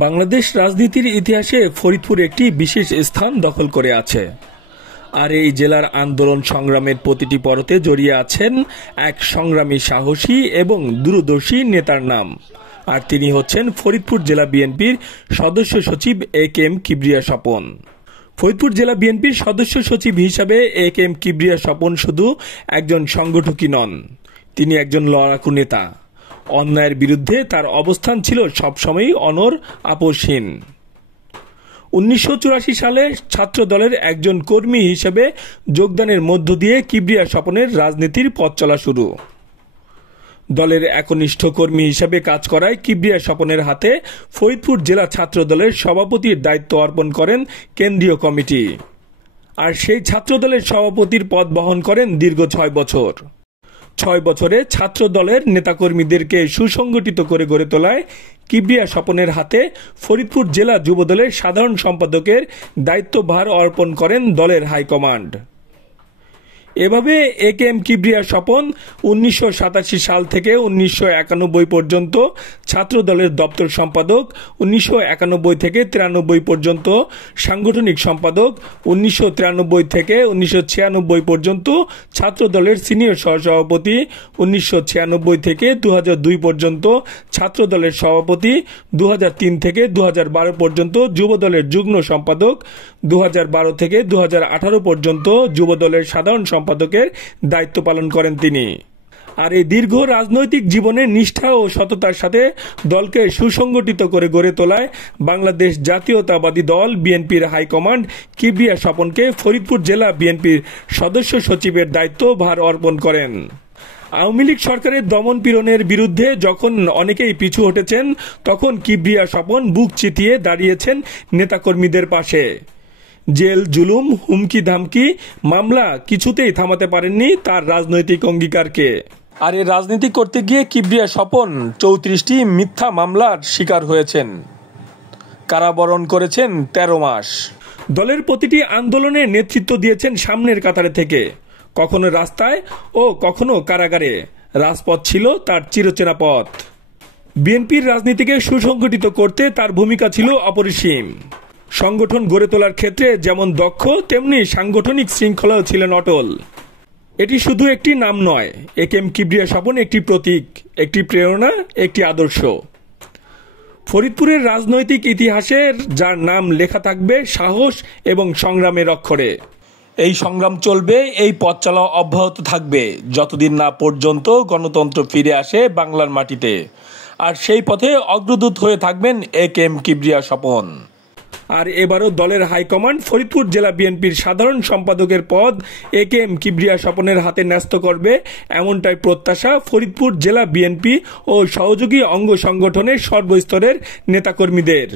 বাংলাদেশ রাজনীতির ইতিহাসে ফরিদপুর একটি বিশেষ স্থান দখল করে আছে। আর এই জেলার আন্দোলন সংগ্রামের প্রতিটি পরতে জড়িয়ে আছেন এক সংগ্রামী, সাহসী এবং দূরদর্শী নেতার নাম। আর তিনি হচ্ছেন ফরিদপুর জেলা বিএনপির সদস্য সচিব এ.কে.এম. কিবরিয়া স্বপন। ফরিদপুর জেলা বিএনপির সদস্য সচিব হিসাবে এ.কে.এম. কিবরিয়া স্বপন শুধু একজন সংগঠকই নন, তিনি একজন লড়াকু নেতা। অন্যায়ের বিরুদ্ধে তার অবস্থান ছিল সবসময়ই অনড়, আপোষহীন। 1984 সালে ছাত্র দলের একজন কর্মী হিসেবে যোগদানের মধ্য দিয়ে কিবরিয়া স্বপনের রাজনীতির পথ চলা শুরু। দলের একনিষ্ঠ কর্মী হিসেবে কাজ করায় কিবরিয়া স্বপনের হাতে ফরিদপুর জেলা ছাত্র দলের সভাপতির দায়িত্ব অর্পণ করেন কেন্দ্রীয় কমিটি। আর সেই ছাত্র দলের সভাপতির পদ বহন করেন দীর্ঘ 6 বছর। 6 বছরে ছাত্র দলের নেতাকর্মীদেরকে সুসংগঠিত করে গড়ে তোলায় কিবরিয়া স্বপনের হাতে ফরিদপুর জেলা যুবদলের সাধারণ সম্পাদকের দায়িত্বভার অর্পণ করেন দলের হাইকমান্ড। এভাবে এ.কে.এম. কিবরিয়া স্বপন 1987 সাল থেকে 1991 পর্যন্ত ছাত্র দলের দপ্তর সম্পাদক, 1991 থেকে 93 পর্যন্ত সাংগঠনিক সম্পাদক, 1993 থেকে 1996 পর্যন্ত ছাত্র দলের সিনিয়র সহসভাপতি, 1996 থেকে 2002 পর্যন্ত ছাত্র দলের সভাপতি, 2003 থেকে 2012 পর্যন্ত যুব দলের যুগ্ম সম্পাদক, 2012 থেকে 2018 পর্যন্ত যুব দলের সাধারণ সম্পাদকের দায়িত্ব পালন করেন তিনি। আর এই দীর্ঘ রাজনৈতিক জীবনে নিষ্ঠা ও সততার সাথে দলকে সুসংগঠিত করে গড়ে তোলায় বাংলাদেশ জাতীয়তাবাদী দল বিএনপির হাইকমান্ড কিবরিয়া স্বপনকে ফরিদপুর জেলা বিএনপির সদস্য সচিবের দায়িত্ব ভার অর্পণ করেন। আওয়ামী লীগ সরকারের দমন পীড়নের বিরুদ্ধে যখন অনেকেই পিছু হটেছেন, তখন কিবরিয়া স্বপন বুক চিতিয়ে দাঁড়িয়েছেন নেতাকর্মীদের পাশে। জেল, জুলুম, হুমকি ধামকি, মামলা কিছুতেই থামাতে পারেননি তার রাজনৈতিক অঙ্গীকারকে। আর এই রাজনীতি করতে গিয়ে কিবরিয়া স্বপন 34টি মিথ্যা মামলার শিকার হয়েছেন, কারাবরণ করেছেন 13 মাস। দলের প্রতিটি আন্দোলনে নেতৃত্ব দিয়েছেন সামনের কাতারে থেকে, কখনো রাস্তায় ও কখনো কারাগারে। রাজপথ ছিল তার চিরচেনা পথ। বিএনপির রাজনীতিকে সুসংগঠিত করতে তার ভূমিকা ছিল অপরিসীম। সংগঠন গড়ে তোলার ক্ষেত্রে যেমন দক্ষ, তেমনি সাংগঠনিক শৃঙ্খলাও ছিলেন অটল। এটি শুধু একটি নাম নয়, এ.কে.এম. কিবরিয়া স্বপন একটি প্রতীক, একটি প্রেরণা, একটি আদর্শ। ফরিদপুরের রাজনৈতিক ইতিহাসের যার নাম লেখা থাকবে সাহস এবং সংগ্রামের অক্ষরে। এই সংগ্রাম চলবে, এই পথ চলা অব্যাহত থাকবে যতদিন না পর্যন্ত গণতন্ত্র ফিরে আসে বাংলার মাটিতে। আর সেই পথে অগ্রদূত হয়ে থাকবেন এ.কে.এম. কিবরিয়া স্বপন। আর এবারও দলের হাইকমান্ড ফরিদপুর জেলা বিএনপির সাধারণ সম্পাদকের পদ এ.কে.এম. কিবরিয়া স্বপনের হাতে ন্যস্ত করবে, এমনটাই প্রত্যাশা ফরিদপুর জেলা বিএনপি ও সহযোগী অঙ্গ সংগঠনের সর্বস্তরের নেতাকর্মীদের।